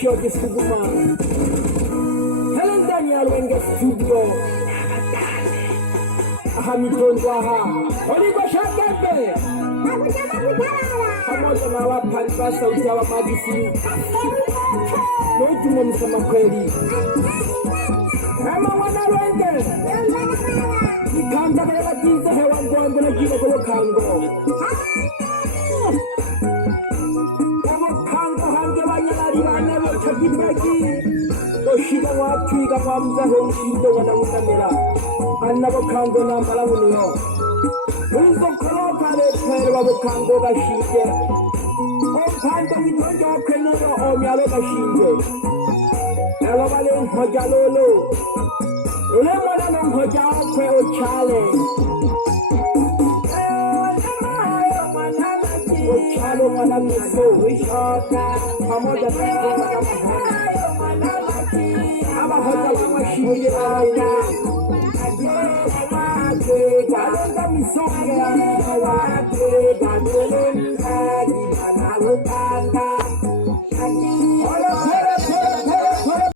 show kisukuma. Helen Daniel Wenge studio. Hamitondo aha. Oligo Shakembe. Pamoja na wapanda sauti ya magisi. Ndio msema kweli. Kama wana Wenge. Nikanda bela jinza hewa ngwango na jina kwa kango. Oshika watwiga kwamza honshindo wanamutamira annabo kango nambala muno Unzo koroka lepere wabo kango gashije Opanda mitonjo okenono omyalo gashije Elo bale mhoja lolo Ule mwana no mhoja okwe ochale Ochale mwana miso wishota Pamoja tiko mwana mahona Hoja kama shinde aina Aje, aje, kalenda misonge aina